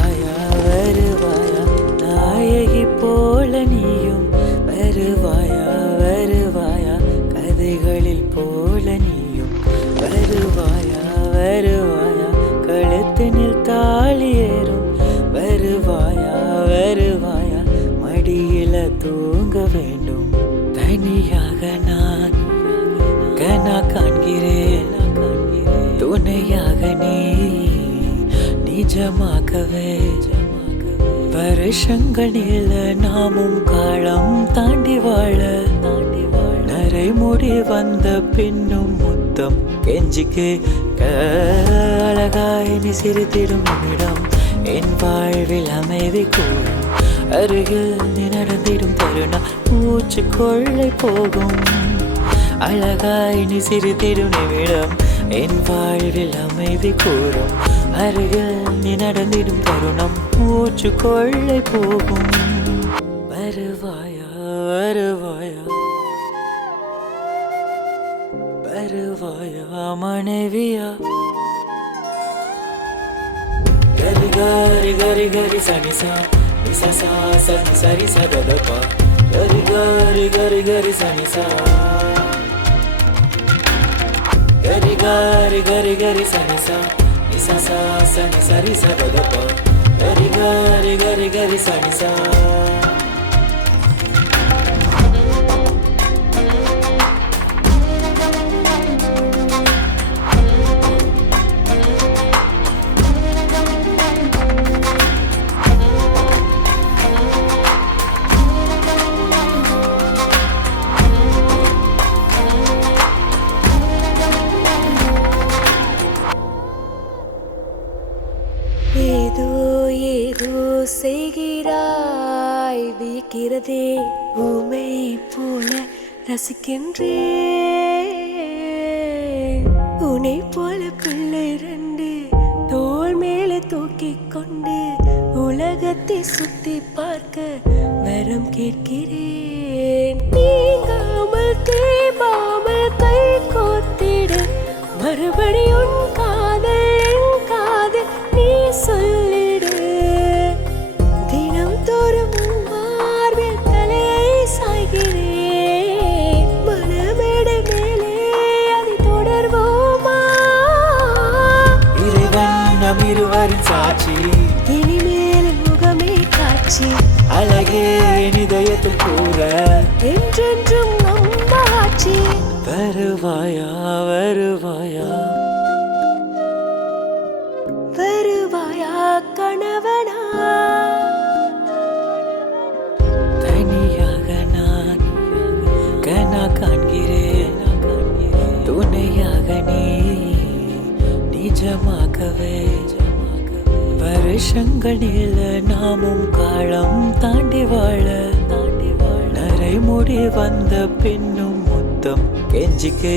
வருவாயா வருவாயா நாயகி போல நீயும் வருவாயா வருவாயா கதைகளில் போல நீயும் வருவாயா வருவாயா கழுத்தினில் தாலி ஏறும் வருவாயா வருவாயா மடியில தூங்க வேண்டும் தனியாக நான் கனா காண்கிறேன் துணையாக நீ நிஜமாகவே வருஷங்களில் நாமும் காலம் தாண்டி வாழ நரைமுடி வந்த பின்னும் முத்தம் கெஞ்சிக்கு அழகாய் நீ சிரித்திடும் நிமிடம் என் வாழ்வில் அமைதி கூடும் அருகில் நீ நடந்திடும் தருணம் மூச்சு கொள்ளை போகும் அழகாய் நீ சிரித்திடும் நிமிடம் என் வாழ்வில் அமைதி கூறும் அருகில் நீ நடந்திடும் தருணம் மூச்சு கொள்ளை போகும் வருவாயா வருவாயா வருவாயா மனைவியா கரி கரி கரி கரி சனிசா நிசா சா சனி சரி சததபா கரி கரி கரி கரி சனிசா gari gari gari gari sani sa ni sa sa sani sari sa da da pa gari gari gari gari sani sa ஏதோ ஏதோ செய்கிறாய் வியக்கிறதே ஊமை போல ரசிக்கின்றேன் உன்னை போல பிள்ளை ரெண்டு தோள் மேல தூக்கிக் கொண்டு உலகத்தை சுத்தி பார்க்க வரம் கேட்கிறேன் நீங்காமல் தேம்பாமல் கை கோத்திடு மறுபடியும் காதல் என் காதல் நீ சொல்லிடு தினம் தோறும் மார்பில் தலையை சாய்கிறேன் மனமேடை மேலே அதை தொடர்வோமா இறைவன் நம் இருவரின் சாட்சி இனிமேல் முகமே காட்சி அழகே என் இதயத்தில் கூற என்றென்றும் நம்பாட்சி வருவாயா வருவாயா வருவாயா கணவனா தனியாக நான் கனா காண்கிறேன் துணையாக நீ நிஜமாகவே வருஷங்களில் நாமும் காலம் தாண்டி வாழ நரைமுடி வந்த பின்னும் முத்தம் கெஞ்சிக்கு